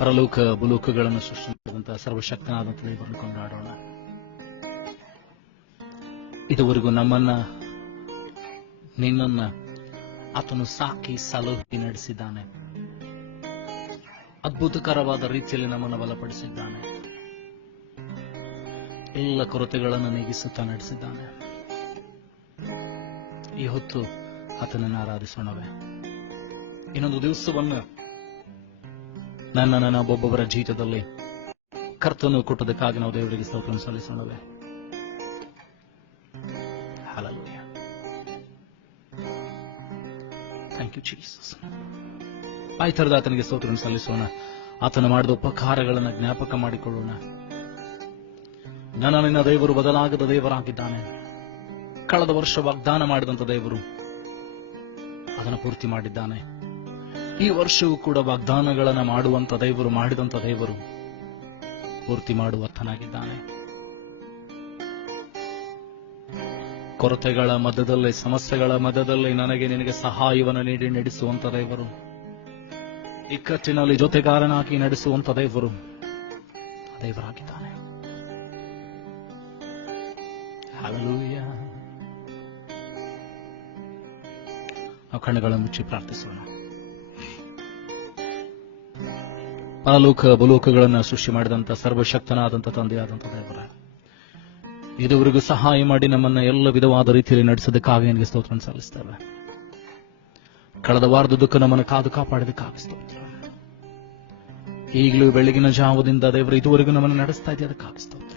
ಪರಲೋಕ ಭೂಲೋಕಗಳನ್ನು ಸೃಷ್ಟಿ ಮಾಡಿದಂತಹ ಸರ್ವಶಕ್ತನಾದಂಥ ದೇವರನ್ನು ಕೊಂಡಾಡೋಣ. ಇದುವರೆಗೂ ನಮ್ಮನ್ನ ನಿನ್ನನ್ನ ಆತನು ಸಾಕಿ ಸಲಹಿ ನಡೆಸಿದ್ದಾನೆ. ಅದ್ಭುತಕರವಾದ ರೀತಿಯಲ್ಲಿ ನಮ್ಮನ್ನು ಬಲಪಡಿಸಿದ್ದಾನೆ. ಎಲ್ಲ ಕೊರತೆಗಳನ್ನು ನೀಗಿಸುತ್ತಾ ನಡೆಸಿದ್ದಾನೆ. ಈ ಹೊತ್ತು ಆತನನ್ನು ಆರಾಧಿಸೋಣವೇ. ಇನ್ನೊಂದು ದಿವಸವನ್ನು ನನ್ನ ಒಬ್ಬೊಬ್ಬರ ಜೀವಿತದಲ್ಲಿ ಕರ್ತನು ಕೊಟ್ಟದಕ್ಕಾಗಿ ನಾವು ದೇವರಿಗೆ ಸ್ತೋತ್ರ ಸಲ್ಲಿಸೋಣವೇ. Hallelujah. Thank you, Jesus. ಆಯ್ತರದ ಆತನಿಗೆ ಸ್ತೋತ್ರ ಸಲ್ಲಿಸೋಣ. ಆತನ ಮಾಡಿದ ಉಪಕಾರಗಳನ್ನು ಜ್ಞಾಪಕ ಮಾಡಿಕೊಳ್ಳೋಣ. ನಿನ್ನ ದೇವರು ಬದಲಾಗದ ದೇವರಾಗಿದ್ದಾನೆ. ಕಳೆದ ವರ್ಷ ವಾಗ್ದಾನ ಮಾಡಿದಂಥ ದೇವರು ಅದನ್ನು ಪೂರ್ತಿ ಮಾಡಿದ್ದಾನೆ. ಈ ವರ್ಷವೂ ಕೂಡ ವಾಗ್ದಾನಗಳನ್ನು ಮಾಡುವಂತ ದೇವರು, ಮಾಡಿದಂಥ ದೇವರು ಪೂರ್ತಿ ಮಾಡುವತ್ತನಾಗಿದ್ದಾನೆ. ಕೊರತೆಗಳ ಮಧ್ಯದಲ್ಲಿ, ಸಮಸ್ಯೆಗಳ ಮಧ್ಯದಲ್ಲಿ ನನಗೆ ನಿನಗೆ ಸಹಾಯವನ್ನು ನೀಡಿ ನಡೆಸುವಂತ ದೇವರು, ಇಕ್ಕಟ್ಟಿನಲ್ಲಿ ಜೊತೆಗಾರನಾಗಿ ನಡೆಸುವಂತ ದೇವರು ದೇವರಾಗಿದ್ದಾನೆ. ಹಲ್ಲೆಲೂಯಾ. ನಾವು ಕಣ್ಣುಗಳನ್ನು ಮುಚ್ಚಿ ಪ್ರಾರ್ಥಿಸೋಣ. ಪರಲೋಕ ಭೂಲೋಕಗಳನ್ನು ಸೃಷ್ಟಿ ಮಾಡಿದಂಥ ಸರ್ವಶಕ್ತನಾದಂಥ ತಂದೆಯಾದಂಥ ದೇವರ, ಇದುವರೆಗೂ ಸಹಾಯ ಮಾಡಿ ನಮ್ಮನ್ನ ಎಲ್ಲ ವಿಧವಾದ ರೀತಿಯಲ್ಲಿ ನಡೆಸೋದಕ್ಕಾಗಿ ನಿನಗೆ ಸ್ತೋತ್ರ ಸಲ್ಲಿಸ್ತೇವೆ. ಕಳೆದ ವಾರದುದ್ದಕ್ಕೂ ನಮ್ಮನ್ನು ಕಾದು ಕಾಪಾಡೋದಕ್ಕಾಗಿ ಸ್ತೋತ್ರ. ಈಗಲೂ ಬೆಳಗಿನ ಜಾವದಿಂದ ದೇವರು ಇದುವರೆಗೂ ನಮ್ಮನ್ನು ನಡೆಸ್ತಾ ಇದೆಯಾ, ಅದಕ್ಕಾಗಿ ಸ್ತೋತ್ರ.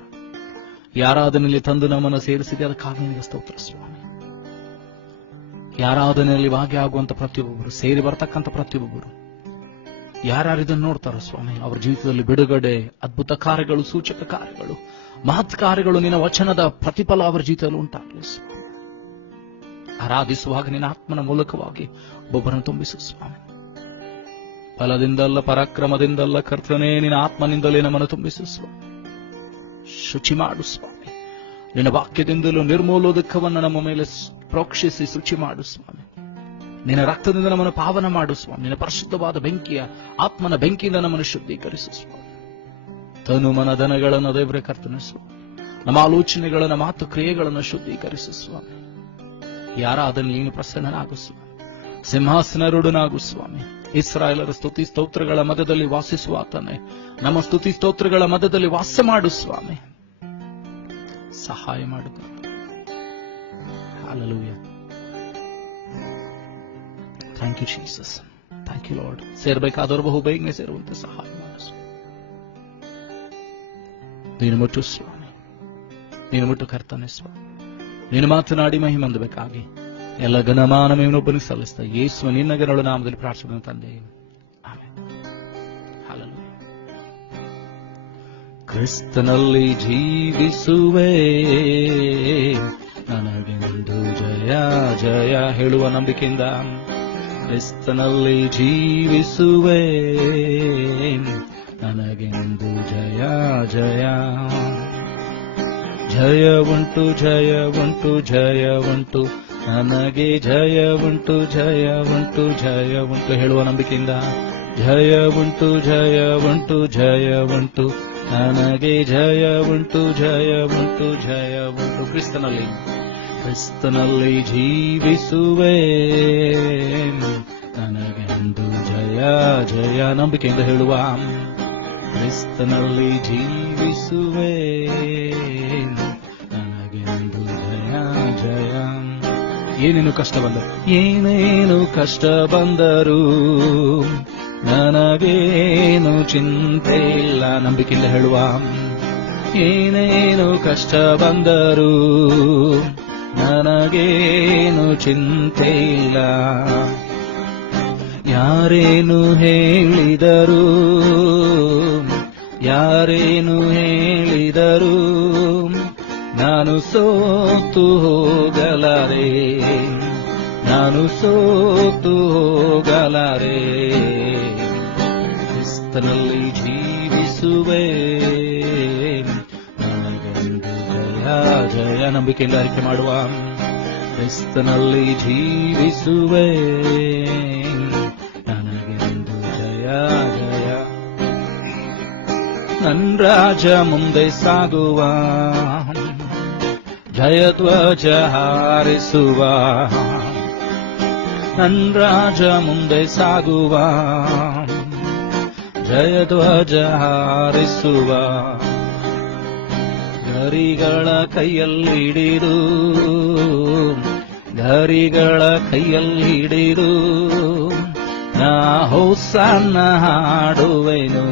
ಯಾರಾಧನೆಯಲ್ಲಿ ತಂದು ನಮ್ಮನ್ನು ಸೇರಿಸಿದೆ, ಅದಕ್ಕಾಗಿ ನಿನಗೆ ಸ್ತೋತ್ರ ಸ್ವಾಮಿ. ಯಾರಾಧನೆಯಲ್ಲಿ ಭಾಗಿಯಾಗುವಂತ ಪ್ರತಿಯೊಬ್ಬರು, ಸೇರಿ ಬರ್ತಕ್ಕಂಥ ಪ್ರತಿಯೊಬ್ಬರು, ಯಾರ್ಯಾರು ಇದನ್ನು ನೋಡ್ತಾರೋ ಸ್ವಾಮಿ, ಅವರ ಜೀವಿತದಲ್ಲಿ ಬಿಡುಗಡೆ, ಅದ್ಭುತ ಕಾರ್ಯಗಳು, ಸೂಚಕ ಕಾರ್ಯಗಳು, ಮಹತ್ ಕಾರ್ಯಗಳು, ನಿನ್ನ ವಚನದ ಪ್ರತಿಫಲ ಅವರ ಜೀವಿತದಲ್ಲಿ ಉಂಟಾಗಲಿ ಸ್ವಾಮಿ. ಆರಾಧಿಸುವಾಗ ನಿನ್ನ ಆತ್ಮನ ಮೂಲಕವಾಗಿ ಒಬ್ಬರನ್ನು ತುಂಬಿಸು ಸ್ವಾಮಿ. ಫಲದಿಂದಲ್ಲ, ಪರಾಕ್ರಮದಿಂದಲ್ಲ ಕರ್ತನೇ, ನಿನ್ನ ಆತ್ಮನಿಂದಲೇ ನಮ್ಮನ್ನು ತುಂಬಿಸು ಸ್ವಾಮಿ. ಶುಚಿ ಮಾಡು ಸ್ವಾಮಿ. ನಿನ್ನ ವಾಕ್ಯದಿಂದಲೂ ನಿರ್ಮೂಲೋದಕವನ್ನು ನಮ್ಮ ಮೇಲೆ ಪ್ರೋಕ್ಷಿಸಿ ಶುಚಿ ಮಾಡು ಸ್ವಾಮಿ. ನಿನ್ನ ರಕ್ತದಿಂದ ನಮ್ಮನ್ನು ಪಾವನ ಮಾಡು ಸ್ವಾಮಿ. ನಿನ್ನ ಪರಿಶುದ್ಧವಾದ ಬೆಂಕಿಯ ಆತ್ಮನ ಬೆಂಕಿಯಿಂದ ನಮ್ಮನ್ನು ಶುದ್ಧೀಕರಿಸು ಸ್ವಾಮಿ. ತನು ಮನ ಧನಗಳನ್ನು ದೇವರೇ ಕರ್ತನೆ ಸ್ವಾಮಿ. ನಮ್ಮ ಆಲೋಚನೆಗಳನ್ನು, ಮಾತು ಕ್ರಿಯೆಗಳನ್ನು ಶುದ್ಧೀಕರಿಸು ಸ್ವಾಮಿ. ಯಾರಾದರೂ ನೀನು ಪ್ರಸನ್ನನಾಗು ಸ್ವಾಮಿ. ಸಿಂಹಾಸನರೂಢನಾಗು ಸ್ವಾಮಿ. ಇಸ್ರಾಯೇಲರ ಸ್ತುತಿ ಸ್ತೋತ್ರಗಳ ಮಧ್ಯದಲ್ಲಿ ವಾಸಿಸುವ ಆತನೇ, ನಮ್ಮ ಸ್ತುತಿ ಸ್ತೋತ್ರಗಳ ಮಧ್ಯದಲ್ಲಿ ವಾಸ ಮಾಡು ಸ್ವಾಮಿ. ಸಹಾಯ ಮಾಡು. Hallelujah. Thank you, Jesus. Thank you, Lord. ಸೇರ್ಬೇಕಾದವರು ಬಹು ಬೇಗನೆ ಸೇರುವಂತೆ ಸಹಾಯ ಮಾಡು. ನೀನು ಮುಟ್ಟು ಸ್ವಾಮಿ, ನೀನು ಮುಟ್ಟು ಕರ್ತನೆ ಸ್ವಾಮಿ. ನೀನು ಮಾತನಾಡಿ ಮಹಿಮಂದಬೇಕಾಗಿ ಎಲ್ಲ ಘನಮಾನ ಮೇವನೊಬ್ಬನಿಗೆ ಸಲ್ಲಿಸ್ತಾ ಯೇಸುವ ನಿನ್ನ ಗಣಗಳ ನಾಮದಲ್ಲಿ ಪ್ರಾರ್ಥನೆ ತಂದೆ. ಆಮೆನ್. ಹಲ್ಲೆಲೂಯಾ. ಕ್ರಿಸ್ತನಲ್ಲಿ ಜೀವಿಸುವೆ, ನನಗೆಂದು ಜಯ ಜಯ ಹೇಳುವ ನಂಬಿಕೆಯಿಂದ ಕ್ರಿಸ್ತನಲ್ಲಿ ಜೀವಿಸುವೆ, ನನಗೆಂದು ಜಯ ಜಯ. ಜಯ ಉಂಟು, ಜಯ ಉಂಟು, ಜಯ ಉಂಟು, ನನಗೆ ಜಯ ಉಂಟು, ಜಯ ಉಂಟು, ಜಯ ಉಂಟು ಹೇಳುವ ನಂಬಿಕೆಯಿಂದ ಜಯ ಉಂಟು, ಜಯ ಉಂಟು, ಜಯ ಉಂಟು, ನನಗೆ ಜಯ ಉಂಟು, ಜಯ ಉಂಟು, ಜಯ ಉಂಟು. ಕ್ರಿಸ್ತನಲ್ಲಿ ಜೀವಿಸುವೆ, ನನಗೆಂದು ಜಯ ಜಯ ನಂಬಿಕೆಯಿಂದ ಹೇಳುವ ಕ್ರಿಸ್ತನಲ್ಲಿ ಜೀವಿಸುವೆ, ನನಗೆಂದು ಜಯ ಜಯ. ಏನೇನು ಕಷ್ಟ ಬಂದರು, ಏನೇನು ಕಷ್ಟ ಬಂದರು ನನಗೇನು ಚಿಂತೆ ಇಲ್ಲ. ನಂಬಿಕೆಯಿಂದ ಹೇಳುವ ಏನೇನು ಕಷ್ಟ ಬಂದರು ನನಗೇನು ಚಿಂತೆ ಇಲ್ಲ. ಯಾರೇನು ಹೇಳಿದರು, ಯಾರೇನು ಹೇಳಿದರು, ನಾನು ಸೋತು ಹೋಗಲಾರೆ, ನಾನು ಸೋತು ಹೋಗಲಾರೆ. ಕ್ರಿಸ್ತನಲ್ಲಿ ಜೀವಿಸುವೆ, ನನಗೆಂದು ಜಯ ಜಯ. ನಂಬಿಕೆಯಿಂದ ಆಯ್ಕೆ ಮಾಡುವ ಕ್ರಿಸ್ತನಲ್ಲಿ ಜೀವಿಸುವೆ, ನನಗೆಂದು ಜಯ ಜಯ. ನನ್ ರಾಜ ಮುಂದೆ ಸಾಗುವ, ಜಯಧ್ವಜ ಹಾರಿಸುವ. ನನ್ ರಾಜ ಮುಂದೆ ಸಾಗುವ, ಜಯಧ್ವಜ ಹಾರಿಸುವ. ಗರಿಗಳ ಕೈಯಲ್ಲಿಡಿದು, ಗರಿಗಳ ಕೈಯಲ್ಲಿಡಿದು, ನಾ ಹೋಸನ್ನ ಹಾಡುವೆನು,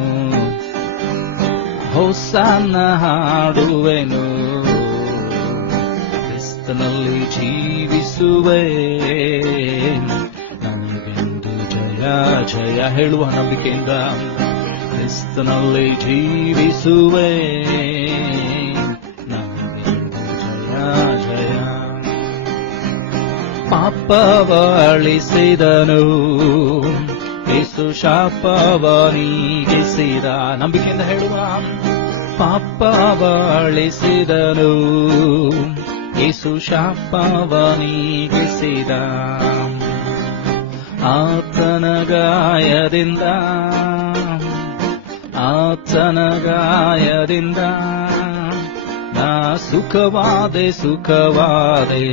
ಹೋಸನ್ನ ಹಾಡುವೆನು. ಕ್ರಿಸ್ತನಲ್ಲಿ ಜೀವಿಸುವೆ, ನನಗೆಂದು ಜಯ ಜಯ ಹೇಳುವ ನಂಬಿಕೆಯಿಂದ. ಕ್ರಿಸ್ತನಲ್ಲಿ ಜೀವಿಸುವೆ, ನನಗೆಂದು ಜಯ ಜಯ. ಪಾಪವ ಅಳಿಸಿದನು, ಯೇಸು ಶಾಪವ ನೀಗಿಸಿದ. ನಂಬಿಕೆಯಿಂದ ಹೇಳುವ. ಪಾಪವ ಅಳಿಸಿದನು, ಯೇಸು ಶಾಪವ ನೀಗಿಸಿದ. ಆತನ ಗಾಯದಿಂದ, ಆತನ ಗಾಯದಿಂದ ನಾ ಸುಖವಾದೆ, ಸುಖವಾದೆ,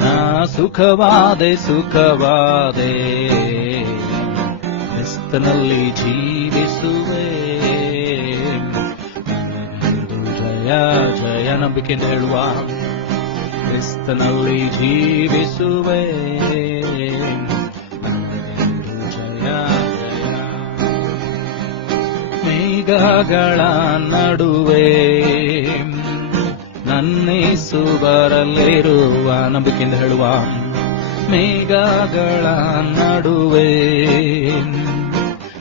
ನಾ ಸುಖವಾದೆ, ಸುಖವಾದೆ. ಕ್ರಿಸ್ತನಲ್ಲಿ ಜೀವಿಸುವೆ, ಜಯ ಜಯ. ನಂಬಿಕೆಯಿಂದ ಹೇಳುವ. ಕ್ರಿಸ್ತನಲ್ಲಿ ಜೀವಿಸುವೆ, ಜಯ ಜಯ. ಮೇಘಗಳ ನಡುವೆ ನನ್ನೇಸು ಬರಲಿರುವ. ನಂಬಿಕೆಯಿಂದ ಹೇಳುವ. ಮೇಘಗಳ ನಡುವೆ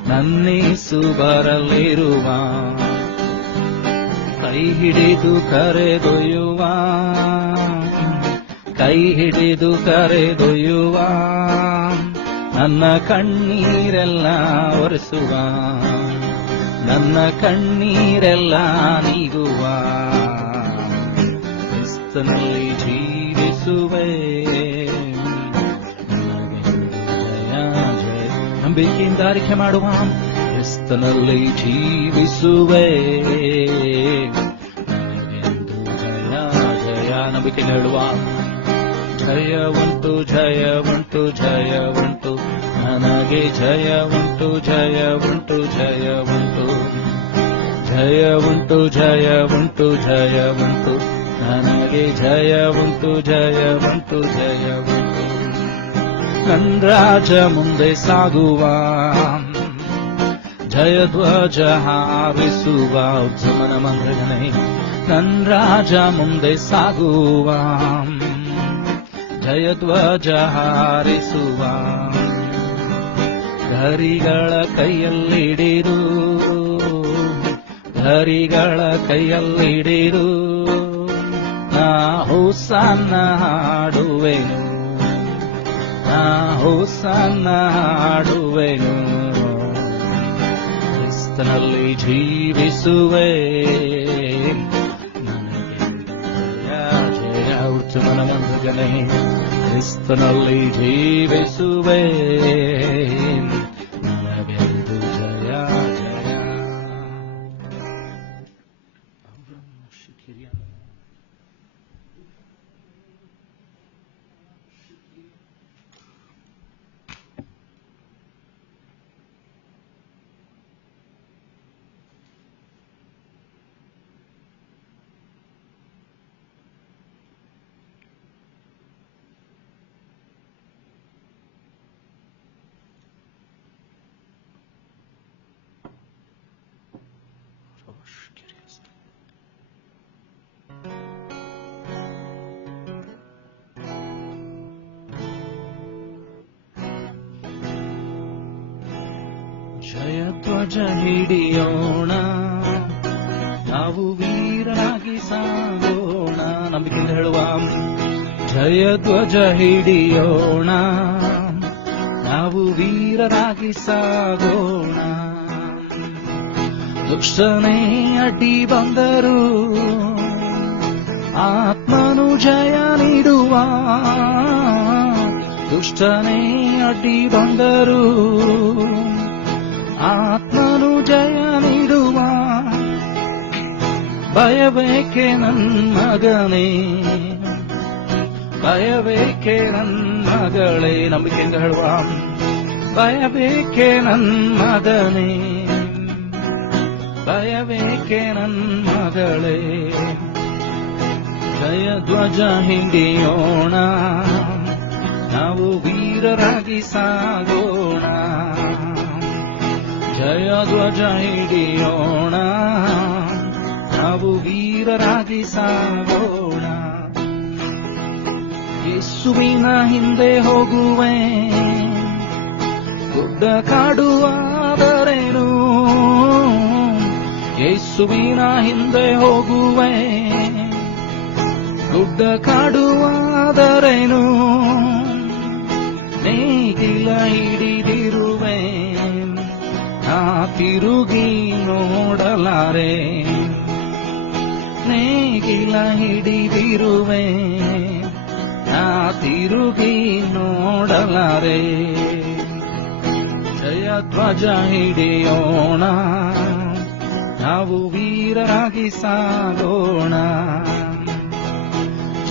ನನ್ನೇಸು ಬರಲಿರುವ. ಕೈ ಹಿಡಿದು ಕರೆದೊಯ್ಯುವ, ಕೈ ಹಿಡಿದು ಕರೆದೊಯ್ಯುವ. ನನ್ನ ಕಣ್ಣೀರೆಲ್ಲ ಒರೆಸುವ, ನನ್ನ ಕಣ್ಣೀರೆಲ್ಲ ನೀಗುವ. ಕ್ರಿಸ್ತನಲ್ಲಿ ಜೀವಿಸುವೆ, ಜಯ ಜಯ. ನಂಬಿಕೆಯಿಂದ ಆರಿಕೆ ಮಾಡುವ. ಕ್ರಿಸ್ತನಲ್ಲಿ ಜೀವಿಸುವೆ, ಜಯ ಜಯ. ನಂಬಿಕೆಯಿಂದ ಹೇಳುವ. ಜಯ ಉಂಟು, ಜಯ ಉಂಟು, ಜಯ ಉಂಟು, ನನಗೆ ಜಯ ಉಂಟು, ಜಯ ಉಂಟು, ಜಯ ಉಂಟು. ಜಯ ಉಂಟು, ಜಯ ಉಂಟು, ಜಯ ಉಂಟು, ನನಗೆ ಜಯ ಉಂಟು, ಜಯ ಉಂಟು, ಜಯ ಉಂಟು. ನನ್ ರಾಜ ಮುಂದೆ ಸಾಗುವ, ಜಯಧ್ವಜ ಹಾರಿಸುವ. ಉತ್ಸವನ ಮಂತ್ರಗಣೆ. ನನ್ ರಾಜ ಮುಂದೆ ಸಾಗುವ, ಜಯಧ್ವಜ ಹಾರಿಸುವ. ಗರಿಗಳ ಕೈಯಲ್ಲಿಡಿದು, ಗರಿಗಳ ಕೈಯಲ್ಲಿಡಿದು, ನಾ ಹೋಸನ್ನ ಹಾಡುವೆನು, ನಾ ಹೋಸನ್ನ ಹಾಡುವೆನು. ಕ್ರಿಸ್ತನಲ್ಲಿ ಜೀವಿಸುವೆ, ಜಯ ಜಯ. ಉತ್ಸವನ ಮಂತ್ರಗಣೆ. ಕ್ರಿಸ್ತನಲ್ಲಿ ಜೀವಿಸುವೆ, ನನಗೆಂದು ಜಯ ಜಯ. ಜಯಧ್ವಜ ಹಿಡಿಯೋಣ, ನಾವು ವೀರರಾಗಿ ಸಾಗೋಣ. ನಂಬಿಕೆಯಿಂದ ಹೇಳುವ. ಜಯಧ್ವಜ ಹಿಡಿಯೋಣ, ನಾವು ವೀರರಾಗಿ ಸಾಗೋಣ. ದುಷ್ಟನೇ ಅಡ್ಡಿ ಬಂದರು, ಆತ್ಮನು ಜಯ ನೀಡುವ. ದುಷ್ಟನೇ ಅಡ್ಡಿ ಬಂದರು, ಆತ್ಮನು ಜಯ ನೀಡುವ. ಭಯಬೇಕೆ ನನ್ನ ಮಗನೇ, ಭಯಬೇಕೆ ನನ್ನ ಮಗಳೇ. ನಂಬಿಕೆಯಿಂದ ಹೇಳುವ, ಭಯಬೇಕೆ ನನ್ನ ಮಗನೇ, ಭಯಬೇಕೆ ನನ್ನ ಮಗಳೇ. ಜಯ ಧ್ವಜ ಹಿಡಿಯೋಣ, ನಾವು ವೀರರಾಗಿ ಸಾಗೋಣ. ಜಯ ಧ್ವಜ ಹಿಡಿಯೋಣ, ನಾವು ವೀರರಾಗಿ ಸಾಗೋಣ. ಯೇಸುವಿನ ಹಿಂದೆ ಹೋಗುವೆ, ಗುಡ್ಡ ಕಾಡುವಾದರೇನು. ಯೇಸುವಿನ ಹಿಂದೆ ಹೋಗುವೆ, ಗುಡ್ಡ ಕಾಡುವಾದರೇನು. ನೇಗಿಲ ಹಿಡಿದಿರುವೆ, ನಾ ತಿರುಗಿ ನೋಡಲಾರೆ. ನೇಗಿಲ ಹಿಡಿದಿರುವೆ, ನಾ ತಿರುಗಿ ನೋಡಲಾರೆ. ಜಯ ಧ್ವಜ ಹಿಡಿಯೋಣ, ನಾವು ವೀರರಾಗಿ ಸಾಗೋಣ.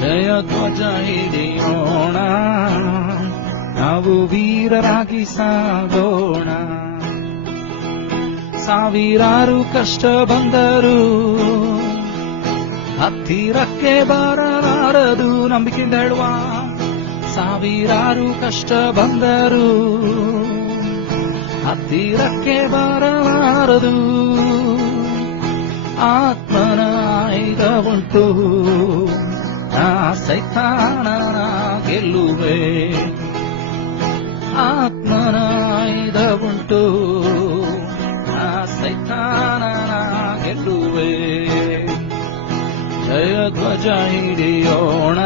ಜಯ ಧ್ವಜ ಹಿಡಿಯೋಣ, ನಾವು ವೀರರಾಗಿ ಸಾಗೋಣ. ಸಾವಿರಾರು ಕಷ್ಟ ಬಂದರು, ಹತ್ತಿರಕ್ಕೆ ಬರಲಾರದು. ನಂಬಿಕೆಯಿಂದ ಹೇಳುವ, ಸಾವಿರಾರು ಕಷ್ಟ ಬಂದರು, ಹತ್ತಿರಕ್ಕೆ ಬರಲಾರದು. ಆತ್ಮನ ಆಯುಧ ಉಂಟು, ನಾ ಸೈತಾನನ ಗೆಲ್ಲುವೆ. ಆತ್ಮನ ಆಯುಧ ಉಂಟು, ನಾ ಸೈತಾನನ ಗೆಲ್ಲುವೆ. ಜಯ ಧ್ವಜ ಹಿಡಿಯೋಣ,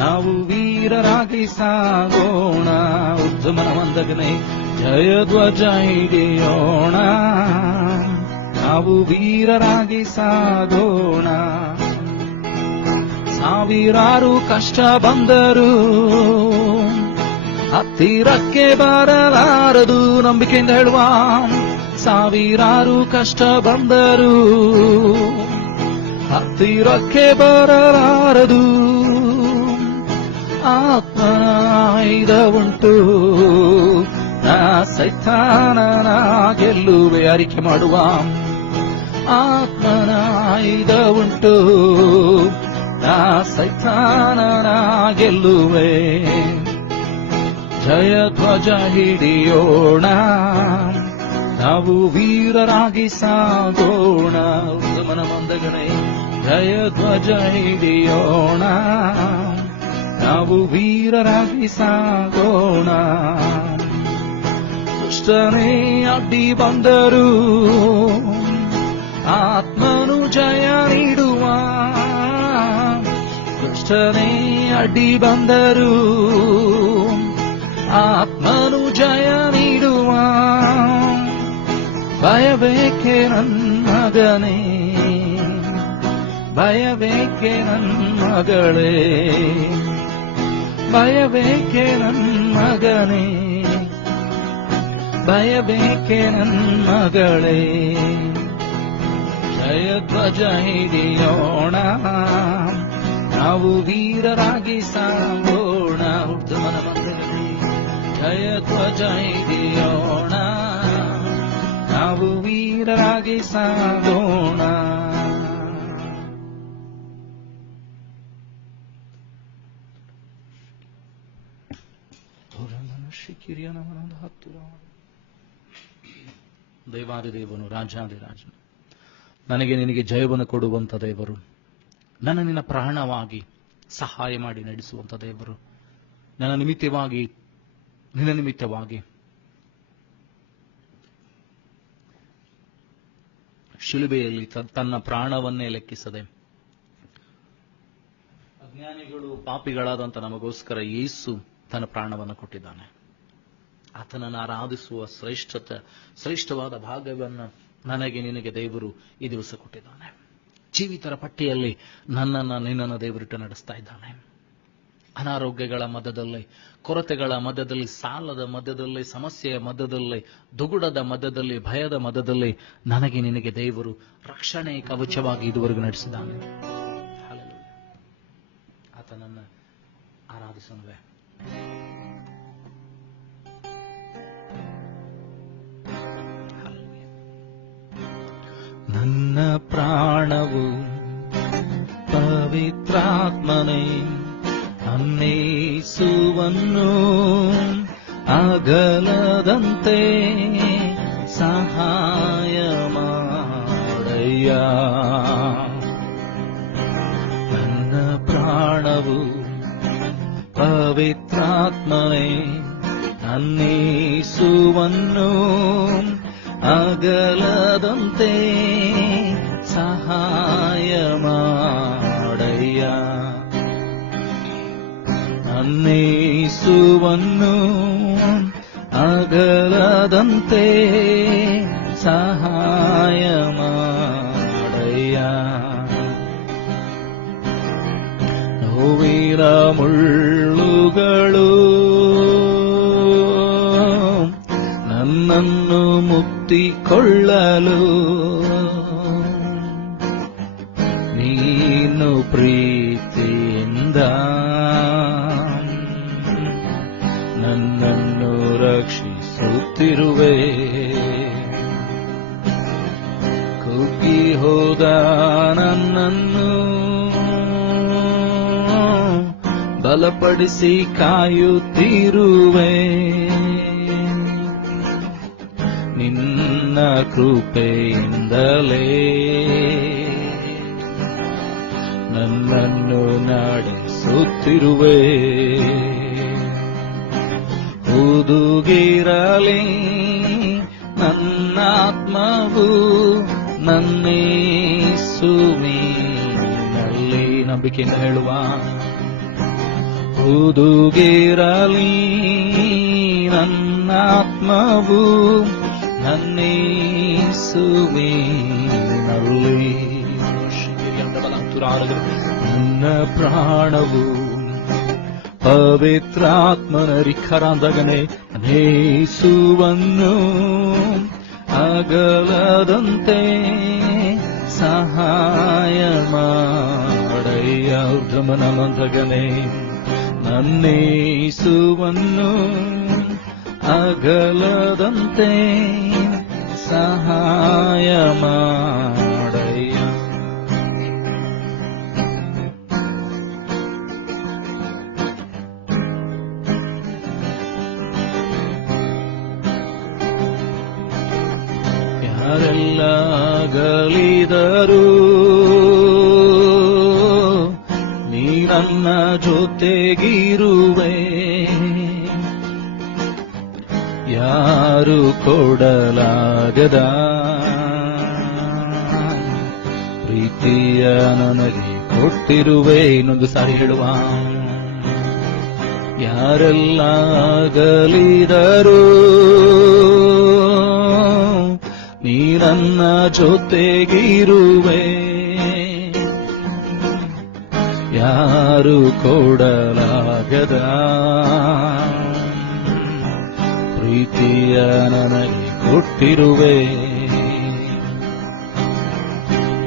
ನಾವು ವೀರರಾಗಿ ಸಾಗೋಣ. ಉತ್ತಮನ ವಂದನೆ. ಜಯ ಧ್ವಜ ಹಿಡಿಯೋಣ, ನಾವು ವೀರರಾಗಿ ಸಾಗೋಣ. ಸಾವಿರಾರು ಕಷ್ಟ ಬಂದರು, ಹತ್ತಿರಕ್ಕೆ ಬರಲಾರದು. ನಂಬಿಕೆಯಿಂದ ಹೇಳುವ, ಸಾವಿರಾರು ಕಷ್ಟ ಬಂದರು, ಹತ್ತಿರಕ್ಕೆ ಬರಲಾರದು. ಆತ್ಮನ ಆಯುಧ ಉಂಟು, ನಾ ಸೈತಾನನ ಗೆಲ್ಲುವೆ. ಅರಿಕೆ ಮಾಡುವ, ಆತ್ಮನ ಆಯುಧ ಉಂಟು, ನಾ ಸೈತಾನನ ಗೆಲ್ಲುವೆ. ಜಯ ಧ್ವಜ ಹಿಡಿಯೋಣ, ನಾವು ವೀರರಾಗಿ ಸಾಗೋಣ. ಉತ್ತಮನ ಮಂದಗಣೆ. ಜಯ ಧ್ವಜ ಹಿಡಿಯೋಣ, ನಾವು ವೀರರಾಗಿ ಸಾಗೋಣ. ದುಷ್ಟನೇ ಅಡ್ಡಿ ಬಂದರು, ಆತ್ಮನು ಜಯ ನೀಡುವ. ದುಷ್ಟನೇ ಅಡ್ಡಿ ಬಂದರು, ಆತ್ಮನು ಜಯ ನೀಡುವ. ಭಯಬೇಕೆ ನನ್ನ ಮಗನೇ, ಭಯಬೇಕೆ ನನ್ನ ಮಗಳೇ. ಭಯಬೇಕೆ ನನ್ನ ಮಗನೇ, ಭಯಬೇಕೆ ನನ್ನ ಮಗಳೇ. ಜಯ ಧ್ವಜ ಹಿಡಿಯೋಣ, ನಾವು ವೀರರಾಗಿ ಸಾಗೋಣ. ಉತ್ತಮನ ಮಂದಿರದಲ್ಲಿ ಜಯ ಧ್ವಜ ಹಿಡಿಯೋಣ, ನಾವು ವೀರರಾಗಿ ಸಾಗೋಣ. ದೇವಾದಿದೇವನು, ರಾಜಾದಿರಾಜನು, ನನಗೆ ನಿನಗೆ ಜಯವನ್ನು ಕೊಡುವಂತ ದೇವರು, ನನ್ನ ನಿನ್ನ ಪ್ರಾಣವಾಗಿ ಸಹಾಯ ಮಾಡಿ ನಡೆಸುವಂತ ದೇವರು, ನನ್ನ ನಿಮಿತ್ತವಾಗಿ, ನಿನ್ನ ನಿಮಿತ್ತವಾಗಿ ಶಿಲುಬೆಯಲ್ಲಿ ತನ್ನ ಪ್ರಾಣವನ್ನೇ ಲೆಕ್ಕಿಸದೆ ಅಜ್ಞಾನಿಗಳು ಪಾಪಿಗಳಾದಂತ ನಮಗೋಸ್ಕರ ಯೇಸು ತನ್ನ ಪ್ರಾಣವನ್ನು ಕೊಟ್ಟಿದ್ದಾನೆ. ಆತನನ್ನು ಆರಾಧಿಸುವ ಶ್ರೇಷ್ಠವಾದ ಭಾಗ್ಯವನ್ನು ನನಗೆ ನಿನಗೆ ದೇವರು ಈ ದಿವಸ ಕೊಟ್ಟಿದ್ದಾನೆ. ಜೀವಿತರ ಪಟ್ಟಿಯಲ್ಲಿ ನಿನ್ನನ್ನು ದೇವರಿಟ್ಟು ನಡೆಸ್ತಾ ಇದ್ದಾನೆ. ಅನಾರೋಗ್ಯಗಳ ಮಧ್ಯದಲ್ಲಿ, ಕೊರತೆಗಳ ಮಧ್ಯದಲ್ಲಿ, ಸಾಲದ ಮಧ್ಯದಲ್ಲಿ, ಸಮಸ್ಯೆಯ ಮಧ್ಯದಲ್ಲಿ, ದುಗುಡದ ಮಧ್ಯದಲ್ಲಿ, ಭಯದ ಮಧ್ಯದಲ್ಲಿ ನನಗೆ ನಿನಗೆ ದೇವರು ರಕ್ಷಣೆ ಕವಚವಾಗಿ ಇದುವರೆಗೂ ನಡೆಸಿದ್ದಾನೆ. ಆತನನ್ನು ಆರಾಧಿಸೋಣವೇ. ನನ್ನ ಪ್ರಾಣವು ಪವಿತ್ರಾತ್ಮನೇ ಅನ್ನೇಸುವನ್ನು ಅಗಲದಂತೆ ಸಹಾಯ ಮಾಡಯ್ಯ. ನನ್ನ ಪ್ರಾಣವು ಪವಿತ್ರಾತ್ಮನೇ ಅನ್ನೇಸುವನ್ನು ಅಗಲದಂತೆ ಸಹಾಯ ಮಾಡಯ್ಯ. ಅನ್ನೇಸುವನ್ನು ಅಗಲದಂತೆ ಸಹಾಯ ಮಾಡಯ್ಯ. ನೋವಿನ ಮುಳ್ಳುಗಳು ನನ್ನನ್ನು ಮುತ್ತಿಕೊಳ್ಳಲು ನೀನು ಪ್ರೀತಿಯಿಂದ ನನ್ನನ್ನು ರಕ್ಷಿಸುತ್ತಿರುವೆ. ಕುಗ್ಗಿ ಹೋದ ನನ್ನನ್ನು ಬಲಪಡಿಸಿ ಕಾಯುತ್ತಿರುವೆ. ನಿನ್ನ ಕೃಪೆಯಿಂದಲೇ ನನ್ನನ್ನು ನಡೆಸುತ್ತಿರುವೆ. ಹುದುಗಿರಲಿ ನನ್ನಾತ್ಮವು ನನ್ನೇಸುವಿನಲ್ಲಿ. ನಂಬಿಕೆಯಿಂದ ಹೇಳುವ. ಹುದುಗಿರಲಿ ನನ್ನಾತ್ಮವು ನನ್ನೇಸುವಿನಲ್ಲಿ. ನನ್ನ ಪ್ರಾಣವು ಪವಿತ್ರಾತ್ಮನ ರಿಖರಾಂದಗನೆ ನೇಸುವನ್ನು ಅಗಲದಂತೆ ಸಹಾಯ ಮಾಡಯ್ಯ. ಉದ್ಧಮನಮಂದಗನೆ ನನ್ನೇಸುವನ್ನು ಅಗಲದಂತೆ ಸಹಾಯ ಮಾಡಯ್ಯ. ಯಾರೆಲ್ಲ ಅಗಲಿದರೂ ನೀ ನನ್ನ ಜೊತೆಗಿರುವೆ. ಯಾರು ಕೊಡಲಾಗದ ಪ್ರೀತಿಯ ನನಗೆ ಕೊಟ್ಟಿರುವೆ. ಇನ್ನೊಂದು ಸಾರಿ ಹೇಳುವ. ಯಾರೆಲ್ಲ ಅಗಲಿದರೂ ನೀ ನನ್ನ ಜೊತೆಗಿರುವೆ. ಯಾರು ಕೊಡಲಾಗದ ಪ್ರೀತಿಯ ನನಗೆ ಕೊಟ್ಟಿರುವೆ.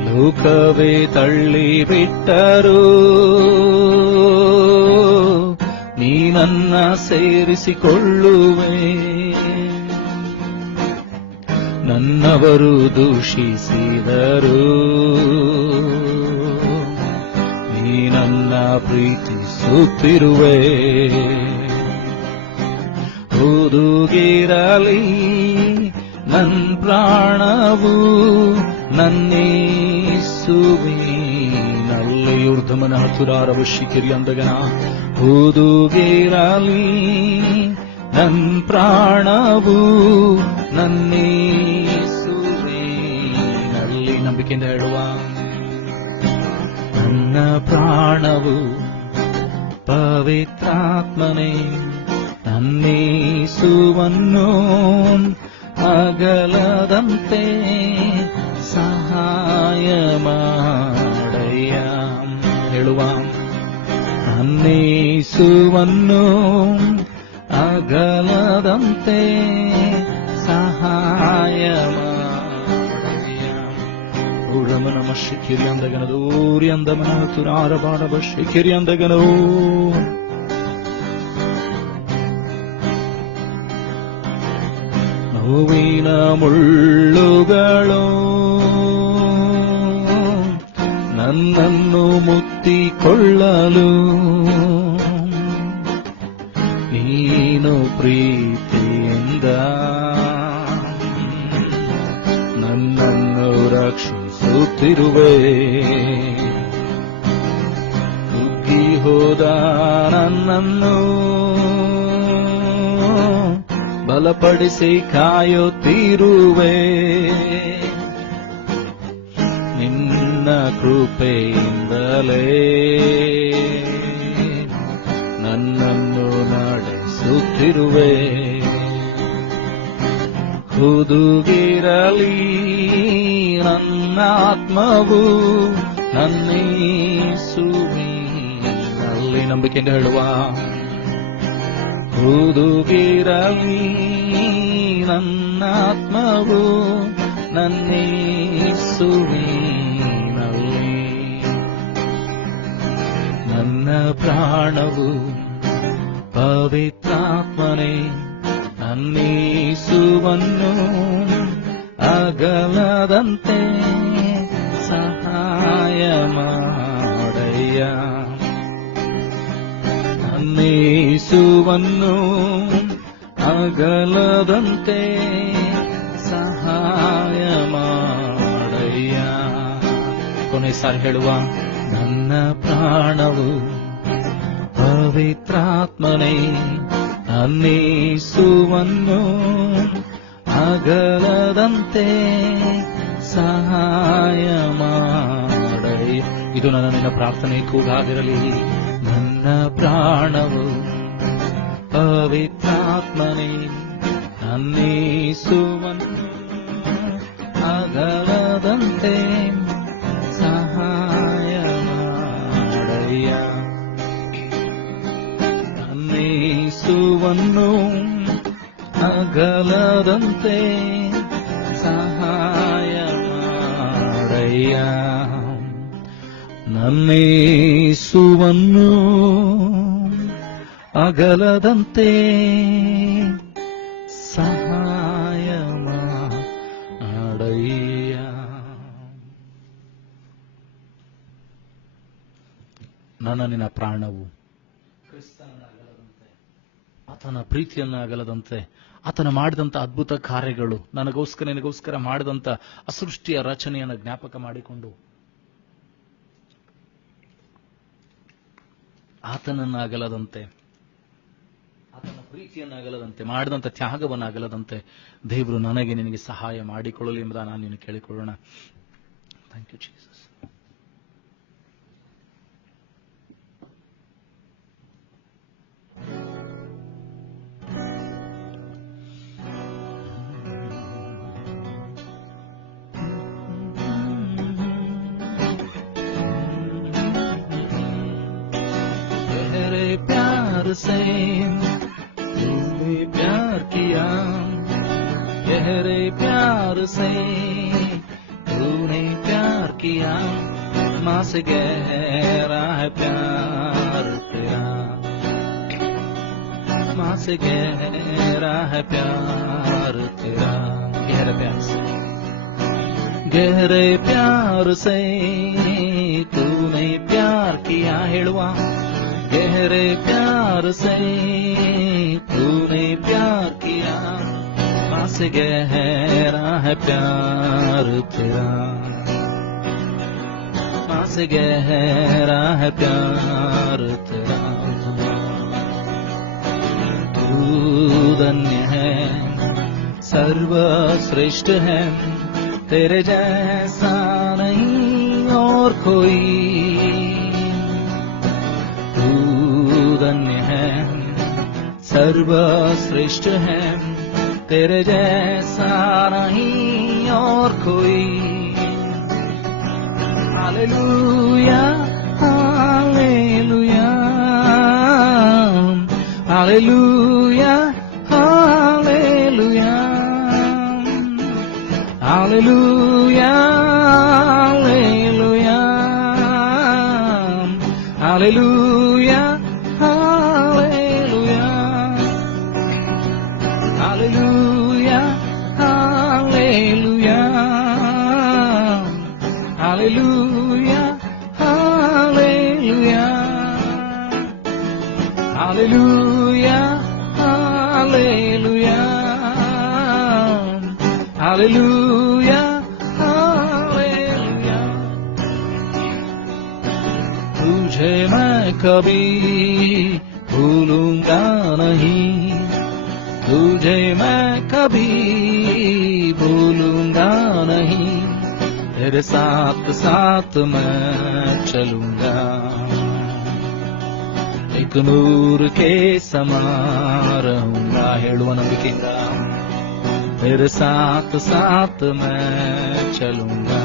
ಲೋಕವೇ ತಳ್ಳಿ ಬಿಟ್ಟರು ನೀ ನನ್ನ ಸೇರಿಸಿಕೊಳ್ಳುವೆ. ನನ್ನವರು ದೂಷಿಸಿದರು ನೀ ನನ್ನ ಪ್ರೀತಿಸುತ್ತಿರುವೆ. ಹುದುಗಿರಲಿ ನನ್ ಪ್ರಾಣವು ನನ್ನೇಸುವಿನಲ್ಲಿ. ಊರ್ಧ್ವಮನ ಹತುರಾರವಶಿಕಿರಿ ಅಂದಗನ. ಹುದುಗಿರಲಿ ನನ್ ಪ್ರಾಣವು ನನ್ನೇಸುವಿನಲ್ಲಿ. ನಂಬಿಕೆಯಿಂದ ಹೇಳುವ. ನನ್ನ ಪ್ರಾಣವು ಪವಿತ್ರಾತ್ಮನೇ ನನ್ನೇಸುವನ್ನು ಅಗಲದಂತೆ ಸಹಾಯ ಮಾಡಯ್ಯ. ಹೇಳುವ. ನನ್ನೇಸುವನ್ನು ಯೇಸುವನ್ನು ಅಗಲದಂತೆ ಸಹಾಯ ಮಾಡಯ್ಯ. ಉಡಮನ ಶಿಖಿರಿ ಅಂದಗನದೂರಿ ಅಂದಮನ ತುರಾರ ಬಾಣವ ಶಿಖಿರಿ ಅಂದಗನೋ ನೋವಿನ ಮುಳ್ಳುಗಳು ನನ್ನನ್ನು ಮುತ್ತಿಕೊಳ್ಳಲು ನೀನು ಪ್ರೀತಿಯಿಂದ ನನ್ನನ್ನು ರಕ್ಷಿಸುತ್ತಿರುವೆ. ಕುಗ್ಗಿ ಹೋದ ನನ್ನನ್ನು ಬಲಪಡಿಸಿ ಕಾಯುತ್ತಿರುವೆ. ನಿನ್ನ ಕೃಪೆಯಿಂದಲೇ ನನ್ನನ್ನು ನಡೆಸುತ್ತಿರುವೆ. ಹುದುಗಿರಲಿ ನನ್ನ ಆತ್ಮವು ನನ್ನೀಸುವಿನಲ್ಲಿ. ನಂಬಿಕೆಯಿಂದ ಹೇಳುವ ಹುದುಗಿರಲಿ ನನ್ನ ಆತ್ಮವು ನನ್ನೀಸುವಿನಲ್ಲಿ. ನನ್ನ ಪ್ರಾಣವು ಪವಿತ್ರಾತ್ಮನೇ ನನ್ನೀಸುವನ್ನು ಅಗಲದಂತೆ ಸಹಾಯ ಮಾಡಯ್ಯ. ನನ್ನೀಸುವನ್ನು ಅಗಲದಂತೆ ಸಹಾಯ ಮಾಡಯ್ಯ. ಕೊನೆ ಸಾರಿ ಹೇಳುವ ನನ್ನ ಪ್ರಾಣವು ಪವಿತ್ರಾತ್ಮನೇ ನನ್ನೀಸುವನ್ನು ಅಗಲದಂತೆ ಸಹಾಯ ಮಾಡಯ್ಯ. ಇದು ನನ್ನ ನಿನ್ನ ಪ್ರಾರ್ಥನೆ ಕೂಗಾಗಿರಲಿ. ನನ್ನ ಪ್ರಾಣವು ಪವಿತ್ರಾತ್ಮನೇ ನನ್ನೀಸುವನ್ನು ಅಗಲದಂತೆ ಸಹಾಯ ಮಾಡಯ್ಯ. ನನ್ನೀಸುವನ್ನು ಅಗಲದಂತೆ ಸಹಾಯ ಮಾಡಯ್ಯ. ನನ್ನೀಸುವನ್ನು ಅಗಲದಂತೆ ಸಹಾಯ ಮಾಡಯ್ಯ. ನನ್ನ ನಿನ್ನ ಪ್ರಾಣವು ಕ್ರಿಸ್ತನಗಲದಂತೆ, ಆತನ ಪ್ರೀತಿಯನ್ನಾಗಲದಂತೆ, ಆತನ ಮಾಡಿದಂಥ ಅದ್ಭುತ ಕಾರ್ಯಗಳು, ನಿನಗೋಸ್ಕರ ಮಾಡಿದಂಥ ಅಸೃಷ್ಟಿಯ ರಚನೆಯನ್ನು ಜ್ಞಾಪಕ ಮಾಡಿಕೊಂಡು ಆತನನ್ನಾಗಲದಂತೆ, ಆತನ ಪ್ರೀತಿಯನ್ನಾಗಲದಂತೆ, ಮಾಡಿದಂಥ ತ್ಯಾಗವನ್ನಾಗಲದಂತೆ ದೇವರು ನನಗೆ ನಿನಗೆ ಸಹಾಯ ಮಾಡಿಕೊಳ್ಳಲಿ ಎಂಬುದನ್ನು ನಾನು ನಿನ್ನ ಕೇಳಿಕೊಳ್ಳೋಣ. Thank you Jesus. से तूने प्यार किया, गहरे प्यार से तूने प्यार किया, माँ से गहरा है प्यार तेरा, माँ से गहरा है प्यार तेरा. गहरे प्यार से तूने प्यार किया. हेಳುವಾ गहरे प्यार से तूने प्यार किया, माँ से गहरा है प्यार तेरा, माँ से गहरा है प्यार तेरा. तू धन्य है, सर्वश्रेष्ठ है, तेरे जैसा नहीं और कोई. धन्य है, सर्वश्रेष्ठ है, तेरे जैसा नहीं और कोई. Hallelujah hallelujah Hallelujah, hallelujah, hallelujah, hallelujah, hallelujah, hallelujah, hallelujah, hallelujah, hallelujah, hallelujah, hallelujah, hallelujah, hallelujah, hallelujah. तुझे मैं कभी भूलूंगा नहीं, तुझे मैं कभी भूलूंगा नहीं, तेरे साथ साथ मैं चलूंगा, एक नूर के समान रहूंगा, ಹೇಳುವ ನಂಬಿಕೆಯಿಂದ तेरे साथ साथ मैं चलूंगा,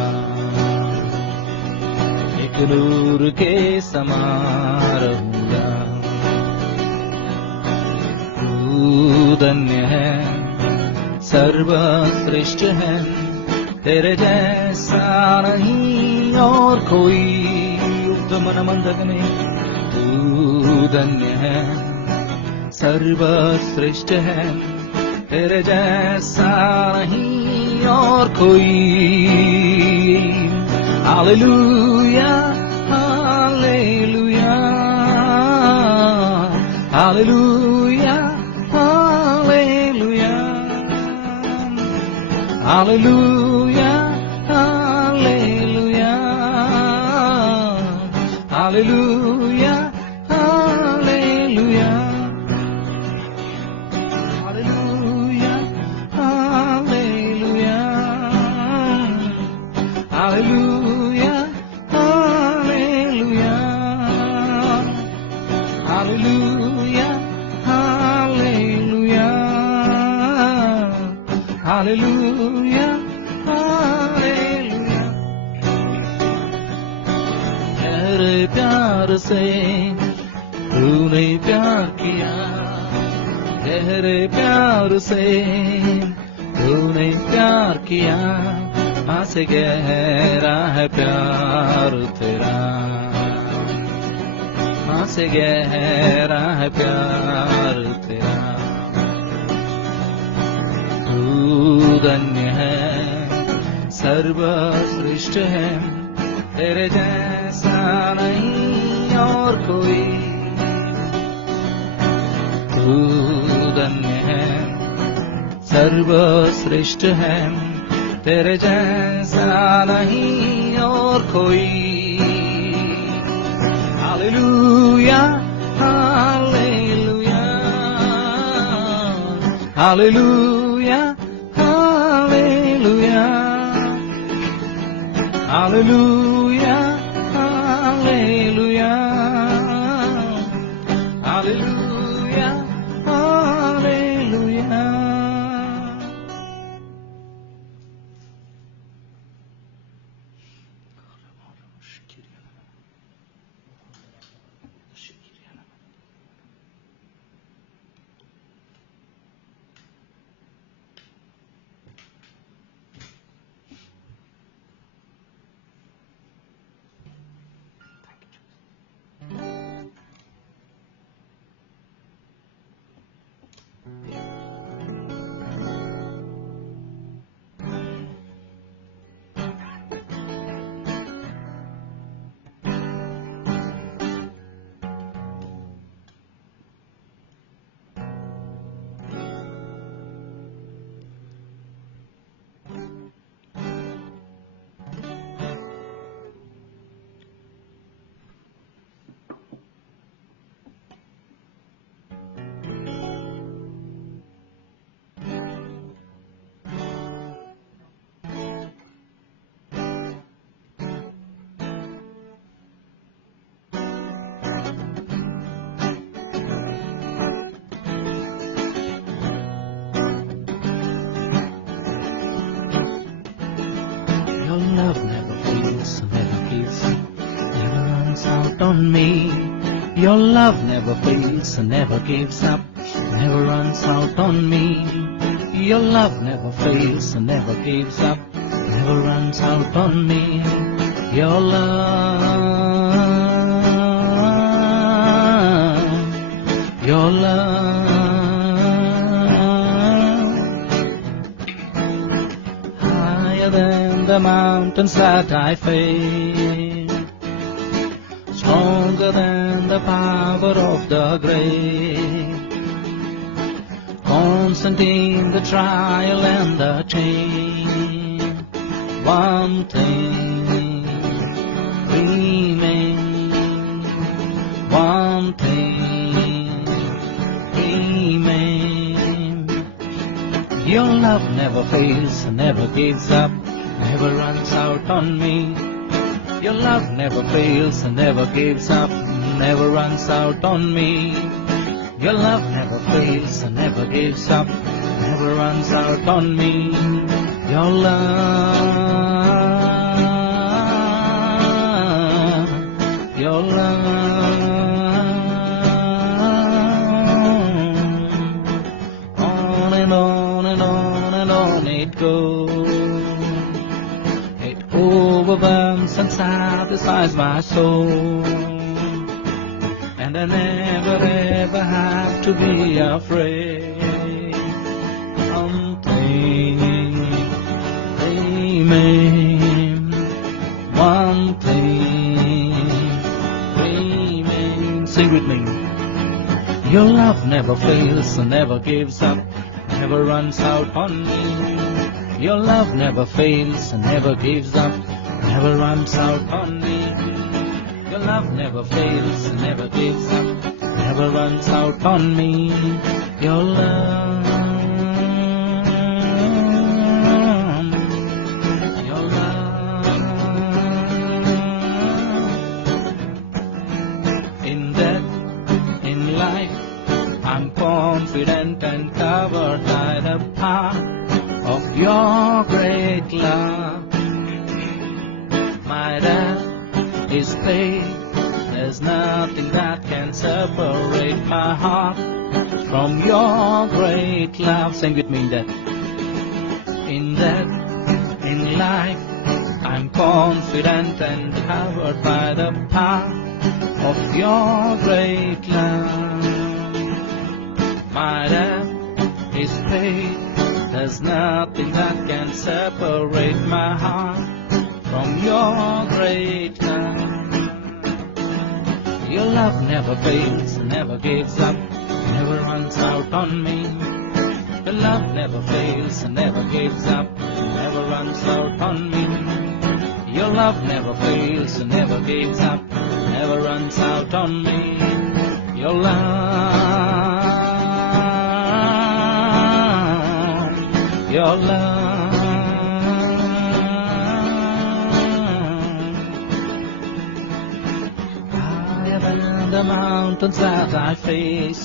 एक नूर के समान रहूंगा। तू धन्य है, सर्वश्रेष्ठ है, तेरे जैसा नहीं और कोई, मन मंदगने। तू धन्य है, सर्वश्रेष्ठ है, तेरे जैसा नहीं और कोई। Hallelujah, hallelujah, hallelujah, hallelujah, hallelujah, hallelujah, hallelujah, hallelujah, hallelujah, hallelujah, hallelujah, hallelujah, hallelujah, hallelujah, hallelujah, hallelujah. तेरे प्यार से तूने प्यार किया, तेरे प्यार से तूने प्यार किया, माँ से गहरा है प्यार तेरा, माँ से गहरा है प्यार तेरा। तू धन्य है, सर्वश्रेष्ठ है, तेरे जैसा नहीं और कोई। तू धन्य है, सर्वश्रेष्ठ है, तेरे जैसा नहीं और कोई। Hallelujah, hallelujah, hallelujah, hallelujah, hallelujah, hallelujah, hallelujah, hallelujah. Love never fails, never gives up, never runs out on me. Your love never fails, never gives up, never runs out on me. Your love never fails and never gives up, never runs out on me. Your love, your love, higher than the mountains that I face, stronger than the power of the grave, constant in the trial and the change. One thing remains, one thing remains. Your love never fails and never gives up, never runs out on me. Your love never fails and never gives up, never runs out on me. Your love never fails and never gives up, never runs out on me. Your love, your love, on and on and on and on it goes. It overwhelms and satisfies my soul, and I never ever have to be afraid. Something remains, one thing remains. Sing with me. Your love never fails and never gives up, never runs out on me. Your love never fails and never gives up, never runs out on me. Your love never fails and never gives up, never runs out on me. Your love, your love. In death, in life, I'm confident and covered by the power of your great love. My death is paid. There's nothing that can separate my heart from your great love. Sing with me in death. In death, in life, I'm confident and covered by the power of your great love. My death is paid. There's nothing that can separate my heart from your great love. Your love never fails, never gives up, never runs out on me. Your love never fails, never gives up, never runs out on me. Your love never fails, never gives up, never runs out on me. Your love, your love. The mountains that I face,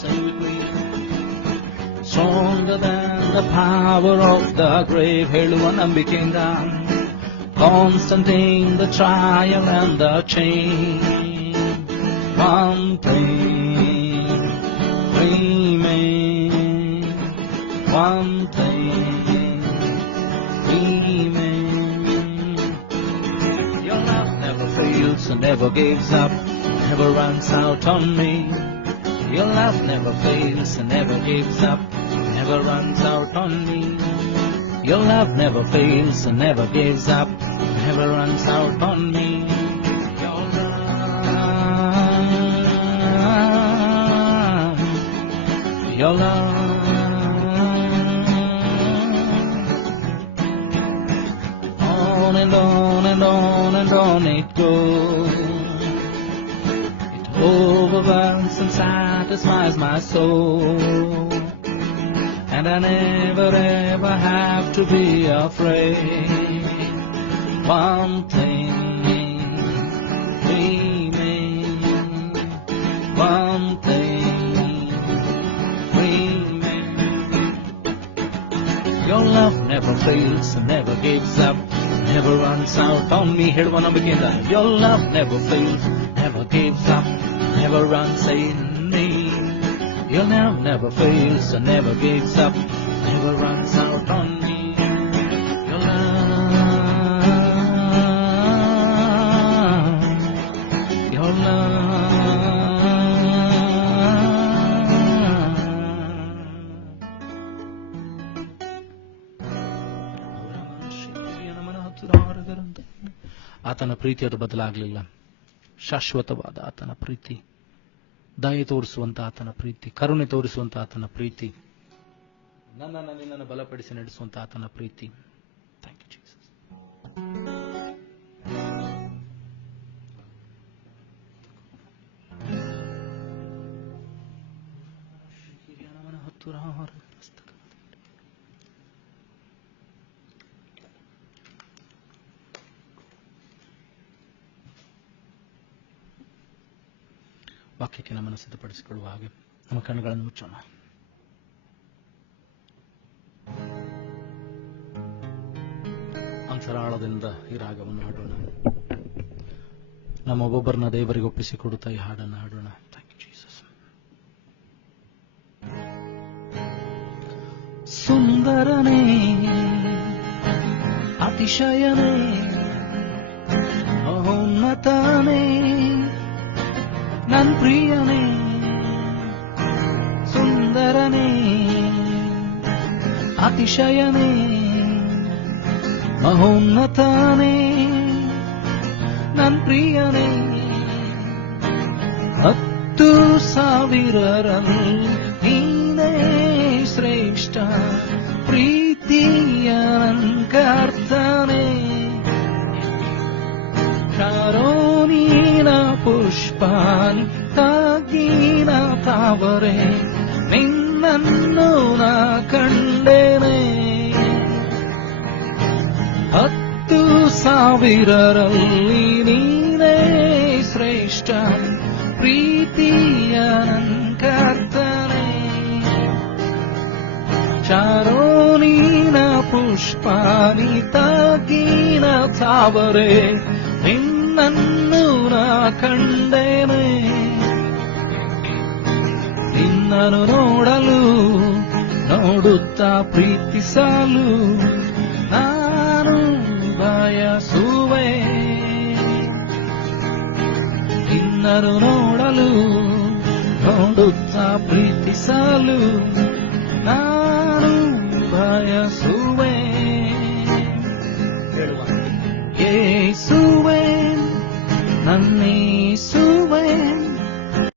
stronger than the power of the grave. ಹೇಳುವ ನಂಬಿಕೆಯಿಂದ, constant in the trial and the change. One thing remains, one thing remains. Your love never fails and never gives up, never runs out on me. Your love never fails and never gives up, never runs out on me. Your love never fails and never gives up, never runs out on me. Your love, your love, on and on and on and on it goes. Overwhelms and satisfies my soul, and I never ever have to be afraid. One thing remains, one thing remains. Your love never fails and never gives up, never runs out on me. Hear one begin. Your love never fails, never gives up, never runs in me. Your love never fails and never gives up, never runs out on me. Your love, your love. ಆತನ ಪ್ರೀತಿ ಅದು ಬದಲಾಗಲಿಲ್ಲ. ಶಾಶ್ವತವಾದ ಆತನ ಪ್ರೀತಿ, ದಯೆ ತೋರಿಸುವಂತ ಆತನ ಪ್ರೀತಿ, ಕರುಣೆ ತೋರಿಸುವಂತ ಆತನ ಪ್ರೀತಿ, ನನ್ನನ್ನು ನಿನ್ನನ್ನು ಬಲಪಡಿಸಿ ನಡೆಸುವಂತ ಆತನ ಪ್ರೀತಿ. Thank you Jesus. ವಾಕ್ಯಕ್ಕೆ ನಮ್ಮನ್ನು ಸಿದ್ಧಪಡಿಸಿಕೊಳ್ಳುವ ಹಾಗೆ ನಮ್ಮ ಕಣ್ಣುಗಳನ್ನು ಮುಚ್ಚೋಣ. ಅಂತರಾಳದಿಂದ ಈ ರಾಗವನ್ನು ಹಾಡೋಣ. ನಮ್ಮ ಒಬ್ಬೊಬ್ಬರನ್ನ ದೇವರಿಗೆ ಒಪ್ಪಿಸಿಕೊಡುತ್ತಾ ಈ ಹಾಡನ್ನು ಹಾಡೋಣ. Thank you Jesus. ಸುಂದರನೇ, ಅತಿಶಯನೇ, ಮಹೋನ್ನತನೇ, ನನ್ ಪ್ರಿಯನೇ, ಸುಂದರನೇ, ಅತಿಶಯನೇ, ಮಹೋನ್ನತನೇ, ನನ್ ಪ್ರಿಯನೇ. 10,000ರಲ್ಲಿ ನೀನೇ ಶ್ರೇಷ್ಠ, ಪ್ರೀತಿಯ ನನ್ ಕರ್ತನೇ. ಶಾರೋನಿನ ಪುಷ್ಪಾನಿ ತಾಗಿನ ತಾವರೆ, ನಿನ್ನನ್ನು ನಾ ಕಂಡೇನೆ. 10,000ರಲ್ಲಿ ನೀನೇ ಶ್ರೇಷ್ಠ, ಪ್ರೀತಿಯ ನನ್ ಕರ್ತನೇ. ಶಾರೋನಿನ ಪುಷ್ಪಾನಿ ತಾಗಿನ ತಾವರೆ, ನಿನ್ನನ್ನು ನಾ ಕಂಡೇನೆ. ನಿನ್ನನ್ನು ನೋಡಲು ನೋಡುತ್ತಾ ಪ್ರೀತಿಸಲು ನಾನು ಬಯಸುವೆ. ನಿನ್ನನ್ನು ನೋಡಲು ನೋಡುತ್ತಾ ಪ್ರೀತಿಸಲು ನಾನು ಬಯಸುವೆ. ಯೇಸುವೆ ನನ್ನೇ